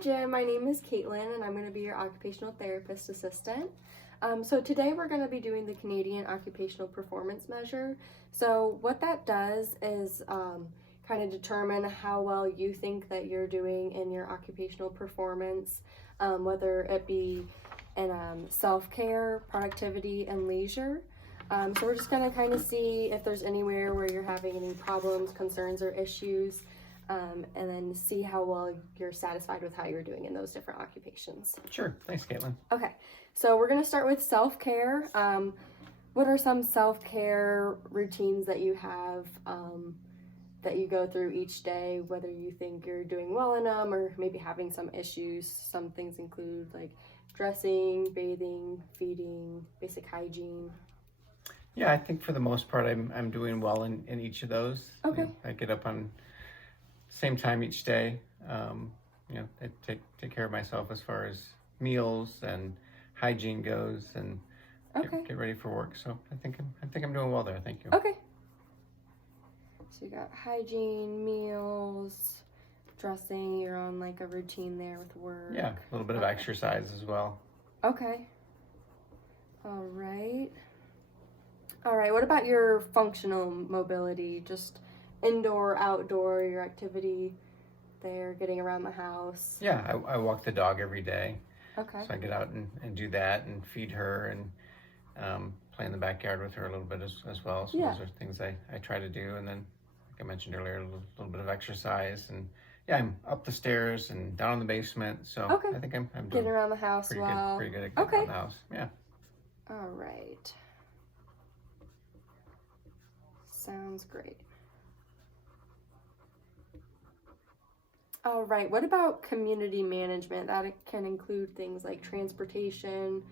Jim. My name is Caitlin, and I'm going to be your occupational therapist assistant. So today we're going to be doing the Canadian Occupational Performance Measure. So what that does is kind of determine how well you think that you're doing in your occupational performance, whether it be in self-care, productivity, and leisure. So we're just going to kind of see if there's anywhere where you're having any problems, concerns, or issues. And then see how well you're satisfied with how you're doing in those different occupations. Sure. Thanks, Caitlin. Okay, so we're going to start with self-care. What are some self-care routines that you have that you go through each day, whether you think you're doing well in them or maybe having some issues? Some things include like dressing, bathing, feeding, basic hygiene. Yeah, I think for the most part I'm doing well in each of those. Okay. I get up on same time each day. I take care of myself as far as meals and hygiene goes, and get ready for work. So I think I'm doing well there. Thank you. Okay. So you got hygiene, meals, dressing. You're on like a routine there with work. Yeah, a little bit of exercise as well. Okay. All right. What about your functional mobility? Just indoor, outdoor, your activity there, getting around the house? Yeah, I walk the dog every day. Okay. So I get out and do that and feed her and play in the backyard with her a little bit as well. So those are things I try to do. And then, like I mentioned earlier, a little bit of exercise. And yeah, I'm up the stairs and down in the basement. So I think I'm doing getting around the house pretty good at getting around the house. Yeah. All right. Sounds great. All right, what about community management? That can include things like transportation,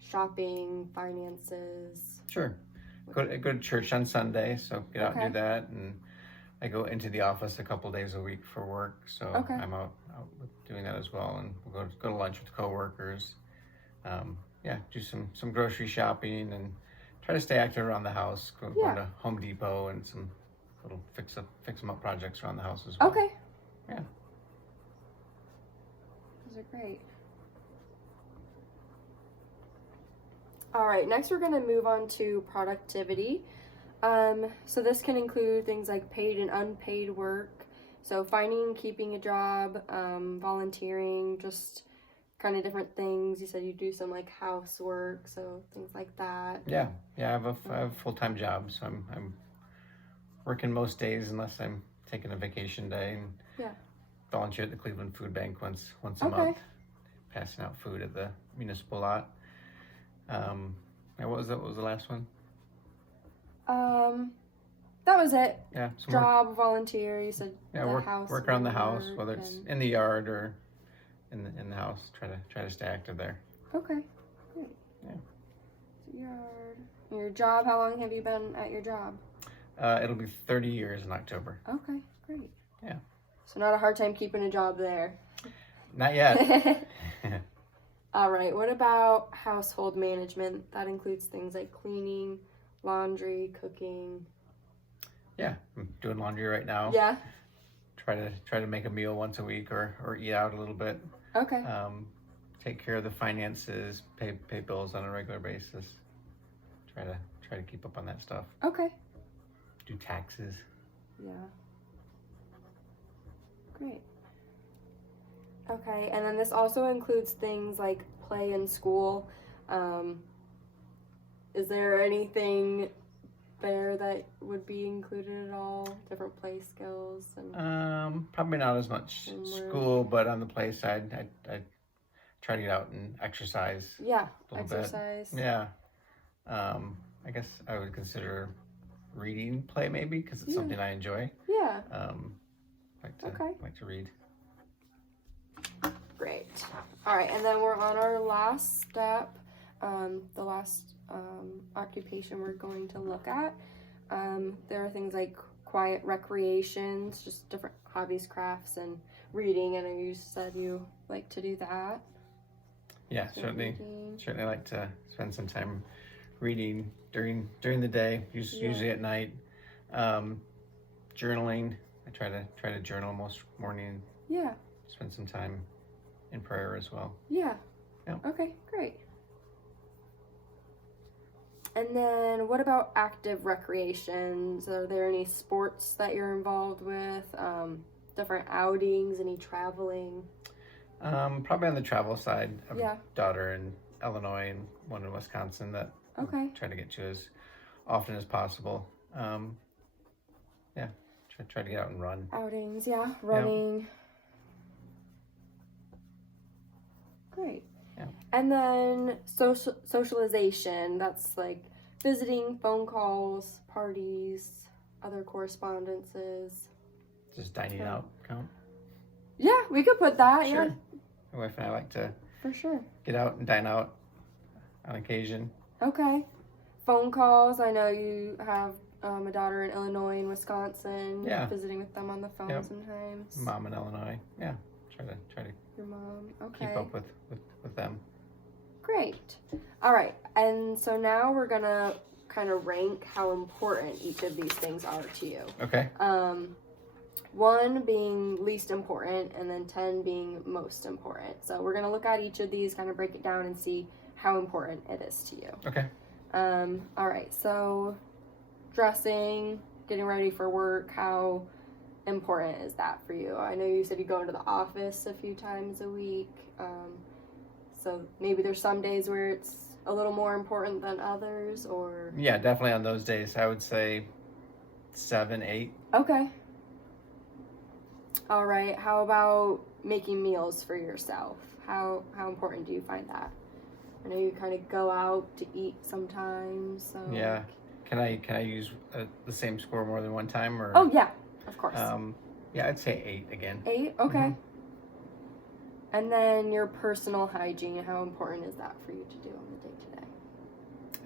shopping, finances. Sure. Go to church on Sunday, so get out and do that. And I go into the office a couple days a week for work, so I'm out doing that as well. And we'll go to lunch with coworkers. Do some grocery shopping and try to stay active around the house. Go to Home Depot and some little fix 'em up projects around the house as well. Okay. Yeah. Those are great. All right, next we're going to move on to productivity. So this can include things like paid and unpaid work. So finding and keeping a job, volunteering, just kind of different things. You said you do some like housework, so things like that. Yeah. I have a full-time job, so I'm working most days unless I'm taking a vacation day, and volunteer at the Cleveland Food Bank once a month, passing out food at the municipal lot. What was the last one? That was it. Yeah. Job, volunteer. You said work around the house, whether it's in the yard or in the house. Try to stay active there. Okay, great. Yeah. So yard. Your job. How long have you been at your job? It'll be 30 years in October. Okay, great. Yeah. So not a hard time keeping a job there. Not yet. All right. What about household management? That includes things like cleaning, laundry, cooking. Yeah, I'm doing laundry right now. Yeah. Try to make a meal once a week or eat out a little bit. Okay. Take care of the finances, pay bills on a regular basis. Try to keep up on that stuff. Okay. Do taxes. Yeah. Great. Okay, and then this also includes things like play and school. Is there anything there that would be included at all? Different play skills? Probably not as much school, but on the play side, I try to get out and exercise. Yeah, a little exercise. Bit. Yeah. I guess I would consider reading play maybe, because it's something I enjoy. Yeah. Like to read. Great. All right, and then we're on our last step, the last occupation we're going to look at. There are things like quiet recreations, just different hobbies, crafts, and reading. I know you said you like to do that. Yeah, certainly like to spend some time reading during the day, usually at night. Journaling. I try to journal most morning. Yeah. Spend some time in prayer as well. Yeah. Yeah. Okay, great. And then what about active recreations? Are there any sports that you're involved with? Different outings, any traveling? Probably on the travel side. I have Yeah. a daughter in Illinois and one in Wisconsin that Okay. I try to get to as often as possible. Yeah, try to get out and run. Outings, yeah, running. Yeah. Great. Yeah. And then socialization, that's like visiting, phone calls, parties, other correspondences. Just dining out count? Yeah, we could put that, Sure. yeah. My wife and I like to For sure. get out and dine out on occasion. Okay. Phone calls, I know you have a daughter in Illinois and Wisconsin. Yeah. Visiting with them on the phone sometimes. Mom in Illinois. Yeah. Try to Your mom. Okay. keep up with them. Great. All right. And so now we're going to kind of rank how important each of these things are to you. Okay. 1 being least important and then 10 being most important. So we're going to look at each of these, kind of break it down and see how important it is to you. Okay. All right. So dressing, getting ready for work, how important is that for you? I know you said you go into the office a few times a week. So maybe there's some days where it's a little more important than others, or... Yeah, definitely on those days. I would say 7, 8. Okay. All right. How about making meals for yourself? How important do you find that? I know you kind of go out to eat sometimes. So Yeah. Can I use the same score more than one time, or? Oh yeah, of course. Yeah, I'd say 8 again. 8. Okay. And then your personal hygiene. How important is that for you to do on the day-to-day?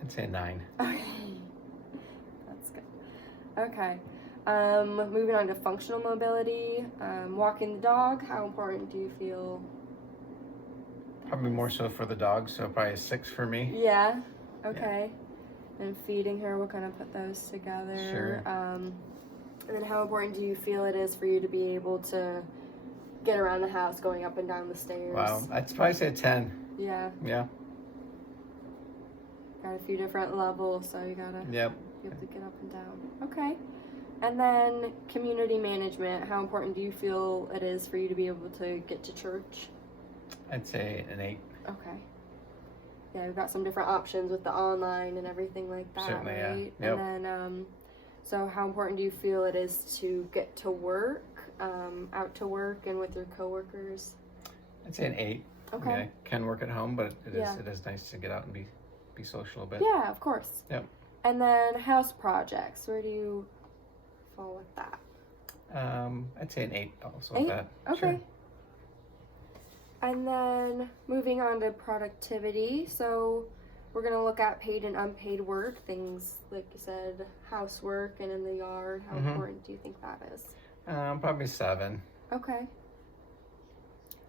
I'd say 9. Okay. That's good. Okay. Moving on to functional mobility. Walking the dog. How important do you feel? Probably more so for the dog, so probably a 6 for me. Yeah. Okay. Yeah. And feeding her, we'll kind of put those together. Sure. And then how important do you feel it is for you to be able to get around the house, going up and down the stairs? Wow, I'd probably say 10. Yeah. Yeah. Got a few different levels, so you gotta be able to get up and down. Okay. And then community management. How important do you feel it is for you to be able to get to church? I'd say an 8. Okay. Yeah, we've got some different options with the online and everything like that. Certainly, right? Yeah. Yep. And then, so how important do you feel it is to get to work, out to work and with your coworkers? I'd say an 8. Okay. I mean, I can work at home, but it is nice to get out and be social a bit. Yeah, of course. Yep. And then house projects. Where do you fall with that? I'd say an 8 also 8? with that. Okay. Sure. And then moving on to productivity. So we're going to look at paid and unpaid work, things like you said, housework and in the yard. How important do you think that is? Probably 7. Okay.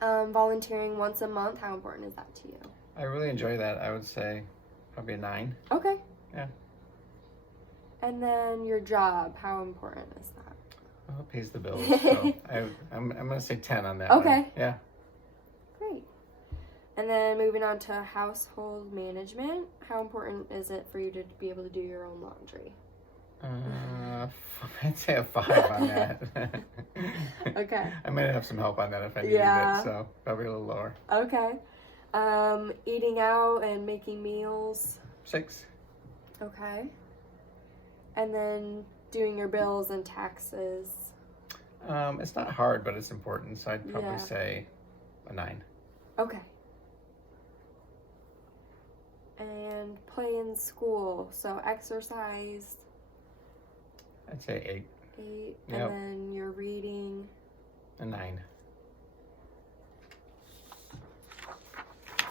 Volunteering once a month, how important is that to you? I really enjoy that. I would say probably a 9. Okay. Yeah. And then your job, how important is that? Well, it pays the bills. So I'm going to say 10 on that. Okay. One. Yeah. Great. And then moving on to household management, how important is it for you to be able to do your own laundry? I'd say a 5 on that. Okay. I might have some help on that if I needed it, so probably a little lower. Okay. Eating out and making meals. 6. Okay. And then doing your bills and taxes. It's not hard, but it's important, so I'd probably say a 9. Okay. And play in school, so exercise. I'd say 8. 8. Yep. And then your reading. A 9.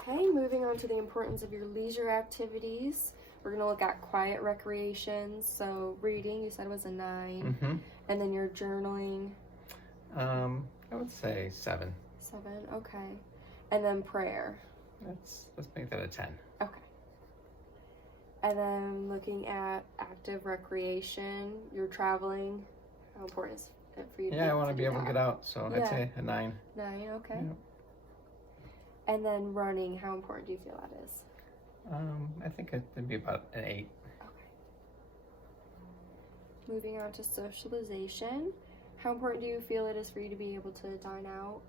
Okay, moving on to the importance of your leisure activities. We're going to look at quiet recreations. So reading, you said was a 9. Mm-hmm. And then your journaling. I would say 7. 7, okay. And then prayer. Let's make that a 10. Okay. And then looking at active recreation, you're traveling. How important is it for you? Yeah, I want to be able to get out, so I'd Yeah. say a 9. 9, okay. Yep. And then running, how important do you feel that is? I think it'd be about an 8. Okay. Moving on to socialization. How important do you feel it is for you to be able to dine out?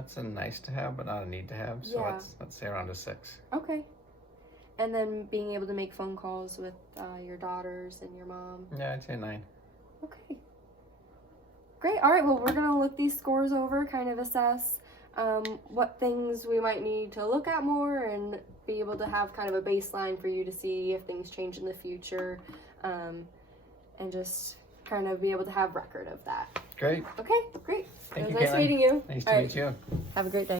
It's a nice to have, but not a need to have. So let's say around a 6. Okay. And then being able to make phone calls with your daughters and your mom? Yeah, I'd say 9. Okay. Great. All right. Well, we're going to look these scores over, kind of assess what things we might need to look at more and be able to have kind of a baseline for you to see if things change in the future, and just kind of be able to have record of that. Great. Okay, great. Thank It you, was nice Caitlin. meeting you. Nice All to right. meet you. Have a great day.